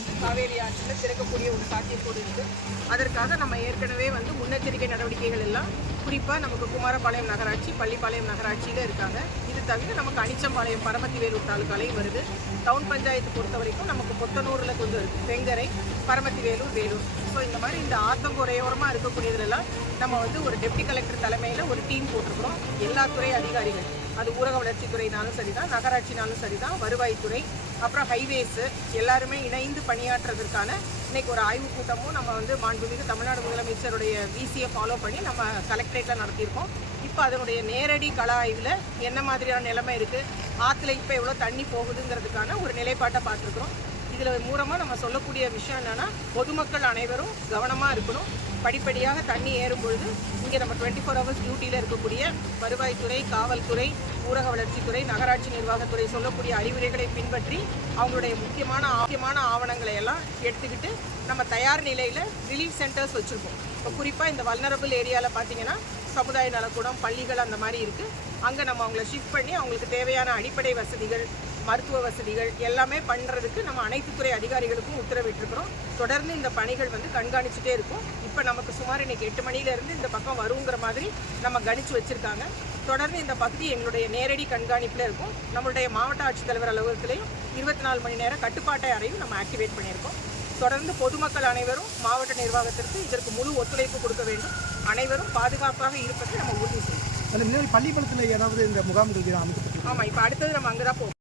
வந்து காவேரி ஆற்றில் திறக்கக்கூடிய ஒரு சாத்தியக்கூடு இருக்குது அதற்காக நம்ம ஏற்கனவே வந்து முன்னெச்சரிக்கை நடவடிக்கைகள் எல்லாம் குறிப்பாக நமக்கு குமாரபாளையம் நகராட்சி பள்ளிப்பாளையம் நகராட்சியில் இருக்காங்க. இது தவிர நமக்கு அனிச்சம்பாளையம் பரமத்தி வேலூர் தாலுக்காலையும் வருது. டவுன் பஞ்சாயத்து பொறுத்த வரைக்கும் நமக்கு பொத்தனூரில் கொஞ்சம் இருக்குது தெங்கரை பரமத்தி வேலூர். வேலூர் ஸோ இந்த மாதிரி இந்த ஆத்தங்குறையோரமாக இருக்கக்கூடியதுலலாம் நம்ம வந்து ஒரு டெப்டி கலெக்டர் தலைமையில் ஒரு டீம் போட்டிருக்கிறோம். எல்லா துறை அதிகாரிகள் அது ஊரக வளர்ச்சித்துறைனாலும் சரிதான் நகராட்சினாலும் சரிதான் வருவாய்த்துறை அப்புறம் ஹைவேஸு எல்லாருமே இணைந்து பணியாற்றுறதுக்கான இன்றைக்கி ஒரு ஆய்வுக் கூட்டமும் நம்ம வந்து மாண்புமிகு தமிழ்நாடு முதலமைச்சருடைய விசியை ஃபாலோ பண்ணி நம்ம கலெக்டரேட்டில் நடத்தியிருக்கோம். இப்போ அதனுடைய நேரடி கள ஆய்வில் என்ன மாதிரியான நிலைமை இருக்குது ஆற்றுல இப்போ எவ்வளோ தண்ணி போகுதுங்கிறதுக்கான ஒரு நிலைப்பாட்டை பார்த்துருக்குறோம். இதில் மூலமாக நம்ம சொல்லக்கூடிய விஷயம் என்னென்னா பொதுமக்கள் அனைவரும் கவனமாக இருக்கணும். படிப்படியாக தண்ணி ஏறும் பொழுது இங்கே நம்ம டுவெண்ட்டி ஃபோர் ஹவர்ஸ் டியூட்டியில் இருக்கக்கூடிய வருவாய்த்துறை காவல்துறை ஊரக வளர்ச்சித்துறை நகராட்சி நிர்வாகத்துறை சொல்லக்கூடிய அறிவுரைகளை பின்பற்றி அவங்களுடைய முக்கியமான முக்கியமான ஆவணங்களை எல்லாம் எடுத்துக்கிட்டு நம்ம தயார் நிலையில் ரிலீஃப் சென்டர்ஸ் வச்சுருக்கோம். இப்போ குறிப்பாக இந்த வல்னரபிள் ஏரியாவில் பார்த்தீங்கன்னா சமுதாய நலக்கூடம் பள்ளிகள் அந்த மாதிரி இருக்குது அங்கே நம்ம அவங்கள ஷிஃப்ட் பண்ணி அவங்களுக்கு தேவையான அடிப்படை வசதிகள் மருத்துவ வசதிகள் எல்லாமே பண்ணுறதுக்கு நம்ம அனைத்து துறை அதிகாரிகளுக்கும் உத்தரவிட்டிருக்கிறோம். தொடர்ந்து இந்த பணிகள் வந்து கண்காணிச்சுட்டே இருக்கும். இப்போ நமக்கு சுமார் இன்னைக்கு எட்டு மணிலேருந்து இந்த பக்கம் வருங்கிற மாதிரி நம்ம கணிச்சு வச்சுருக்காங்க. தொடர்ந்து இந்த பகுதி எங்களுடைய நேரடி கண்காணிப்பில் இருக்கும். நம்மளுடைய மாவட்ட ஆட்சித்தலைவர் அலுவலகத்திலையும் இருபத்தி நாலு மணி நேரம் கட்டுப்பாட்டை அறையும் நம்ம ஆக்டிவேட் பண்ணியிருக்கோம். தொடர்ந்து பொதுமக்கள் அனைவரும் மாவட்ட நிர்வாகத்திற்கு இதற்கு முழு ஒத்துழைப்பு கொடுக்க வேண்டும். அனைவரும் பாதுகாப்பாக இருப்பதை நம்ம உறுதி செய்யணும். அந்த நிலையில் பள்ளிப்படத்தில் ஏதாவது இந்த முகாம்கள் அமைக்கப்பட்டிருக்கு? ஆமாம் இப்போ அடுத்தது நம்ம அங்கே தான் போவோம்.